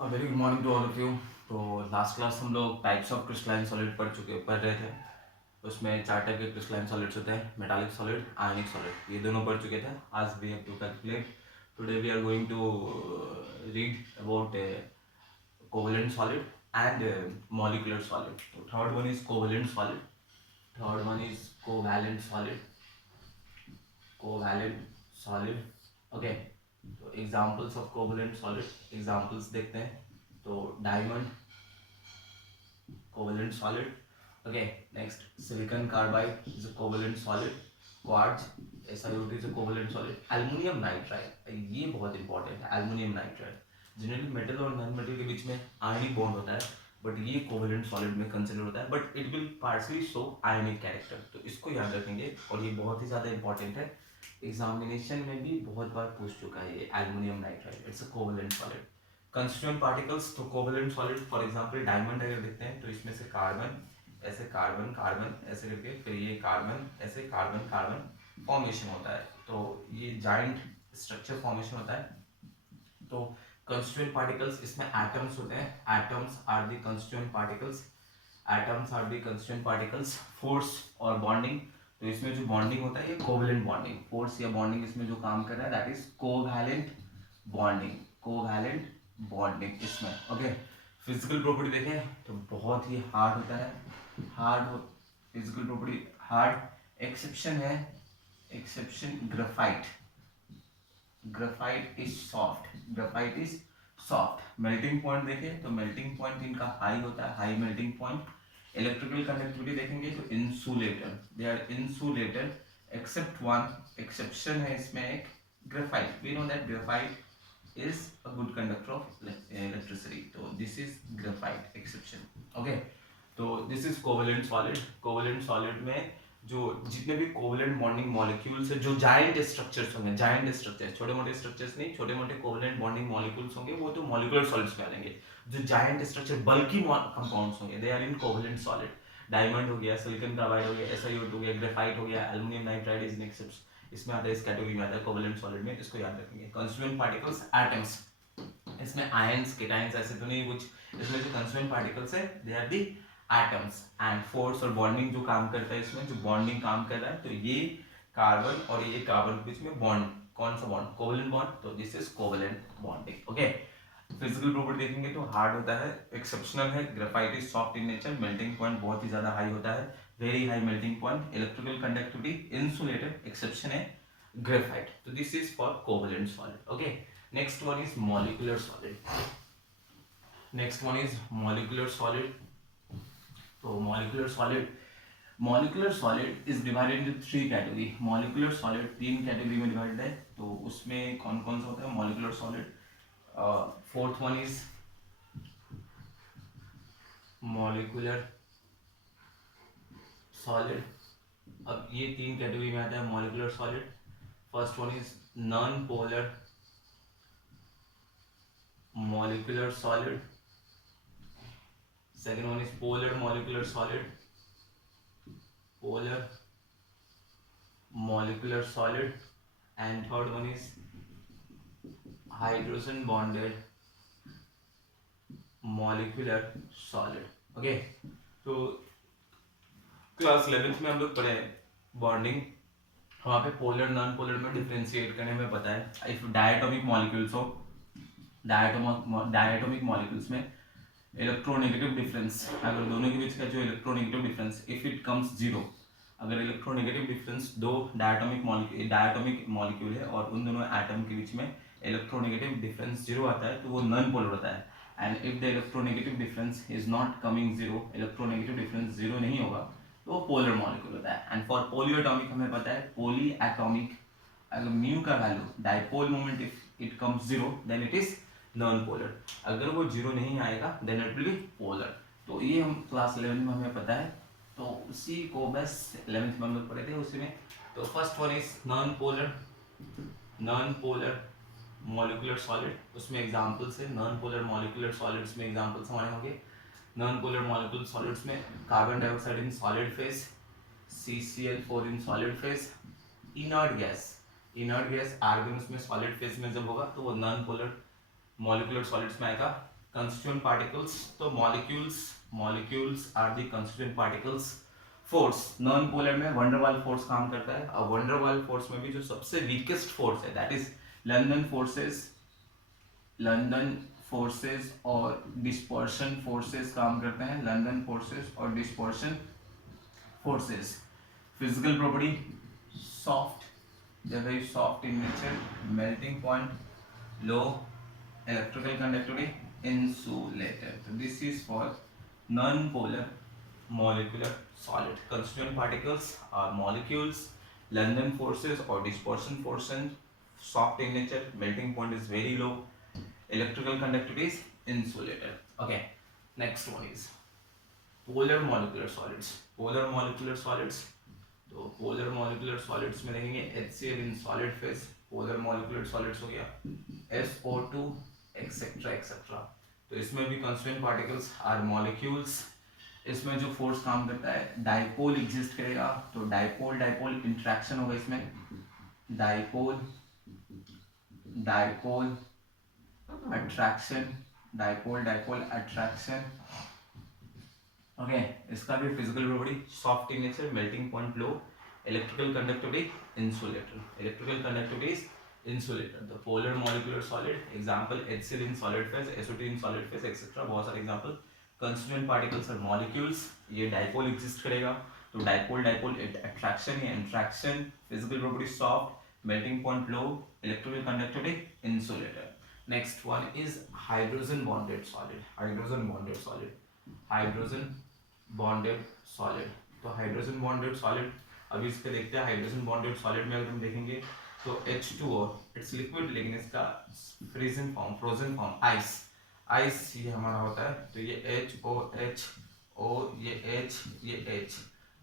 Very good morning to all of you. तो last class हम लोग टाइप्स ऑफ क्रिस्टलाइन सॉलिड पढ़ रहे थे। उसमें चार टाइप के क्रिस्टलाइन सॉलिड्स होते हैं, मेटालिक सॉलिड, आयनिक सॉलिड, ये दोनों पढ़ चुके थे। आज we have to calculate, today we are going to read about covalent solid and molecular solid. तो third one is covalent solid, third one is covalent solid, covalent solid. Okay, तो examples of covalent solid, examples देखते हैं। तो diamond covalent solid. Okay, next silicon carbide is a covalent solid. Quartz SiO2 is a covalent solid. Aluminium nitride, ये बहुत important है। Aluminium nitride generally metal और non metal के बीच में ionic bond होता है, बट ये कोवेलेंट सॉलिड में कंसिडर होता है, but it will partially show ionic character. तो इसको याद रखेंगे और ये बहुत ही ज़्यादा इंपॉर्टेंट है, एग्जामिनेशन में भी बहुत बार पूछ चुका है ये aluminium nitride. It's a covalent solid. Constituent particles, तो covalent solid for example diamond अगर देखते हैं तो इसमें से कार्बन ऐसे, कार्बन कार्बन ऐसे करके, फिर ये कार्बन ऐसे, कार्बन कार्बन फॉर्मेशन होता है। तो ये जाइंट स्ट्रक्चर फॉर्मेशन होता है। तो कंस्टिट्यूएंट पार्टिकल्स, इसमें एटम्स होते हैं, atoms are the constituent particles, atoms are the constituent particles. Force और बॉन्डिंग, तो इसमें जो बॉन्डिंग होता है ये कोवेलेंट बॉन्डिंग, फोर्स या बॉन्डिंग इसमें जो काम कर रहा है that is covalent bonding, covalent bonding इसमें। ओके, फिजिकल प्रॉपर्टी देखें तो बहुत ही हार्ड होता है, hard physical property hard. Exception है, exception graphite, graphite is soft, graphite is soft. Melting point देखें तो मेल्टिंग पॉइंट इनका हाई होता है, high melting point. Electrical conductivity देखेंगे तो insulator, they are insulator except one, exception है इसमें एक, ग्रेफाइट। We know that graphite is a good conductor of electricity. So this is graphite exception. Okay, तो this is covalent solid. Covalent solid में जो जितने भी कोवेलेंट बॉन्डिंग मॉलिक्यूल्स है, जो जायंट स्ट्रक्चर्स होंगे, जायंट स्ट्रक्चर्स, छोटे मोटे स्ट्रक्चर्स नहीं, छोटे मोटे कोवेलेंट बॉन्डिंग मॉलिक्यूल्स होंगे वो तो मॉलिक्यूलर सॉलिड्स में आ जाएंगे। जो जायंट स्ट्रक्चर बल्कि कंपाउंड्स होंगे they are in covalent solid. Diamond हो गया, सिलिकॉन कार्बाइड हो गया, SiO2 हो गया, ग्रेफाइट हो गया, एल्युमिनियम नाइट्राइड इज नेक्स्ट, इसमें आता है, इस कैटेगरी में आता है कोवेलेंट सॉलिड में, इसको याद रखेंगे। कंस्टिट्यूएंट पार्टिकल्स एटम्स, इसमें आयंस केटायंस ऐसे तो नहीं कुछ, इसमें जो कंस्टिट्यूएंट पार्टिकल्स है they are the atoms. And force और बॉन्डिंग जो काम करता है, इसमें जो बॉन्डिंग काम कर रहा है, तो ये कार्बन और ये कार्बन के बीच में बॉन्ड, कौन सा बॉन्ड, कोवेलेंट बॉन्ड, तो this is covalent bonding. Okay, physical property देखेंगे तो हार्ड होता है, एक्सेप्शनल है, graphite is soft in nature, melting point बहुत ही ज्यादा हाई होता है, very high melting point, electrical conductivity insulated, exception है ग्रेफाइट। तो this is for covalent solid. Okay, next one is molecular solid, next one is molecular solid. तो molecular solid is divided into three category. Molecular solid तीन category में divided है। तो उसमें कौन कौन सा होता है molecular solid? Fourth one is molecular solid. अब ये तीन कैटेगरी में आता है molecular solid. First one is non polar molecular solid, second one is polar molecular solid, polar molecular solid, and third one is hydrogen bonded molecular solid. Okay, तो class 11th में हम लोग पढ़े बॉन्डिंग, वहाँ पे पोलर नॉन पोलर में differentiate करने में पता है। इफ डायटोमिक मॉलिक्यूल्स हो, डायटोमिक मॉलिक्यूल्स में इलेक्ट्रोनेगेटिव डिफरेंस, अगर दोनों के बीच का जो electronegative difference if it comes zero, अगर इलेक्ट्रोनेगेटिव डिफरेंस दो डायटोमिक मॉलिक्यूल है और उन दोनों एटम के बीच में इलेक्ट्रोनेगेटिव डिफरेंस जीरो आता है तो वो नॉन पोलर होता है। And if the electronegative difference is not coming zero, electronegative difference zero नहीं होगा तो वो पोलर मॉलिक्यूल होता है। एंड फॉर पॉलीएटॉमिक हमें पता है पॉली एटॉमिक, अगर म्यू का value dipole moment if it comes zero then it is non polar, अगर वो जीरो नहीं आएगा then it will be polar. तो ये हम क्लास 11 में हमें पता है, तो उसी को बस 11th में हम लोग पढ़े थे उसी में। तो first one is non polar molecular solid, उसमें एग्जांपल्स है नॉन पोलर मॉलिक्यूलर सॉलिड्स में, एग्जांपल्स हमारे होंगे नॉन पोलर मॉलिक्यूलर सॉलिड्स में carbon dioxide in solid phase, CCl4 in solid phase, inert gas argon उसमें सॉलिड फेज में जब होगा तो वो नॉन पोलर मॉलिक्यूलर सॉलिड्स में आएगा। constituent particles, तो molecules are the constituent particles. Force, non polar में वंडरवाल फोर्स काम करता है। अब वंडरवाल फोर्स में भी जो सबसे वीकेस्ट फोर्स है दैट इज लंदन फोर्सेस और डिस्पर्शन फोर्सेस काम करते हैं। लंदन फोर्सेस और dispersion forces. Physical property, soft, they're very soft in nature, melting point low, electrical conductivity, insulator. So this is for non-polar molecular solid. Constituent particles are molecules, London forces or dispersion forces, soft in nature, melting point is very low, electrical conductivity is insulator. Okay, next one is polar molecular solids. Polar molecular solids, तो polar molecular solids में देखेंगे HCl in solid phase, polar molecular solids हो गया, SO2 etcetera etcetera. तो इसमें भी constituent particles are molecules. इसमें जो फोर्स काम करता है, डाइपोल एग्जिस्ट करेगा, तो डाइपोल डाइपोल इंटरेक्शन होगा इसमें, dipole dipole attraction, dipole dipole attraction. Okay, इसका भी physical property soft in nature, melting point low, electrical conductivity insulator, electrical conductivity is insulator. The polar molecular solid example HCl in solid phase, SO2 in solid phase etcetera, बहुत सारे example. Constituent particles are molecules, ये dipole exist करेगा, तो dipole dipole attraction या interaction, physical property soft, melting point low, electrical conductivity insulator. Next one is hydrogen bonded solid, hydrogen bonded solid, hydrogen bonded solid. तो hydrogen bonded solid, अभी इस पे देखते हैं। हाइड्रोजन बॉन्डेड सॉलिड में अगर हम देखेंगे तो H2O, इट्स लिक्विड, लेकिन इसका फ्रोजन फॉर्म आइस ये हमारा होता है। तो ये HOHO, ये H,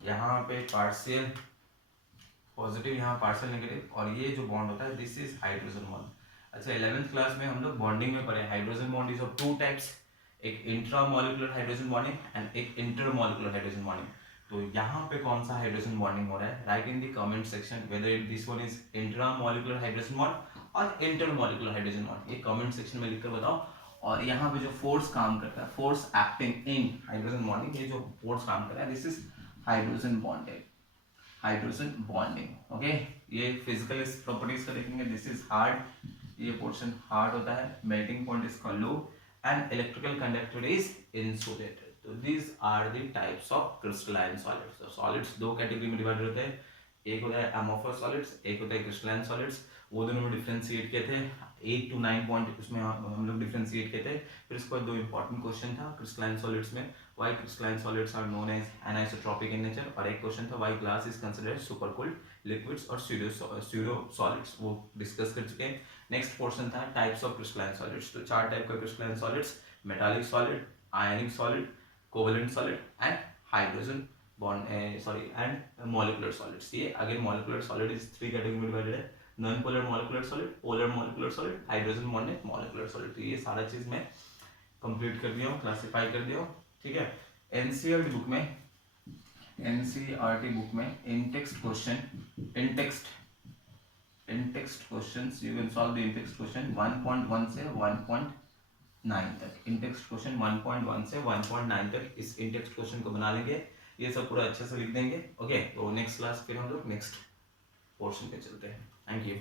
यहाँ पे पार्शियल पॉजिटिव, यहाँ पार्शियल नेगेटिव, और ये जो बॉन्ड होता है दिस इज हाइड्रोजन बॉन्ड। अच्छा, 11th क्लास में हम लोग बॉन्डिंग में पढ़े, hydrogen bond is of two types, एक इंट्रामोलिकुलर हाइड्रोजन बॉन्डिंग एंड एक इंटरमोलिकुलर हाइड्रोजन बॉन्डिंग। तो यहाँ पे कौन सा हाइड्रोजन बॉन्डिंग हो रहा है, right in the comment section whether this one is intramolecular hydrogen bond और इंटरमोलिकुलर हाइड्रोजन बॉन्ड, ये कमेंट सेक्शन में लिखकर बताओ। और यहाँ पे जो फोर्स काम करता है, force acting in hydrogen bonding, ये जो फोर्स काम कर रहा है this is hydrogen bonded, hydrogen bonding. Okay, ये फिजिकल प्रॉपर्टीज का देखेंगे, दिस इज हार्ड, ये पोर्शन हार्ड होता है, मेल्टिंग पॉइंट इसका लो, and electrical conductivity is insulated. So these are the types of crystalline solids. So solids दो category में divide होते हैं, एक होता है amorphous solids, एक होता है crystalline solids। वो दोनों में डिफरेंशिएट किए थे, 8 to 9 पॉइंट उसमें हम लोग डिफरेंशिएट किए थे। फिर इसके बाद दो इंपॉर्टेंट क्वेश्चन था क्रिस्टलाइन सॉलिड्स में, why crystalline solids are known as anisotropic in nature, और एक क्वेश्चन था why glass is considered super cooled liquids और स्यूडो सॉलिड्स, वो डिस्कस कर चुके हैं। नेक्स्ट पोर्शन था टाइप्स ऑफ क्रिस्टलाइन सॉलिड्स। तो चार टाइप का crystalline solids, metallic solid, ionic solid, covalent solid and hydrogen bond and molecular solids. ये again molecular solid is three category में डिवाइडेड है, non polar molecular solid, polar molecular solid, hydrogen bonded molecular solid. तो ये सारा चीज मैं complete कर दिया हूँ, क्लासिफाई कर दिया हूँ, ठीक है। एनसीईआरटी बुक में in text questions you can solve the in text question 1.1 से 1.9 तक। इन टेक्स्ट क्वेश्चन 1.1 से 1.9 तक इस इन टेक्स्ट क्वेश्चन को बना लेंगे, ये सब पूरा अच्छे से लिख देंगे। ओके, तो नेक्स्ट क्लास फिर हम लोग नेक्स्ट पोर्शन पे चलते हैं। Thank you.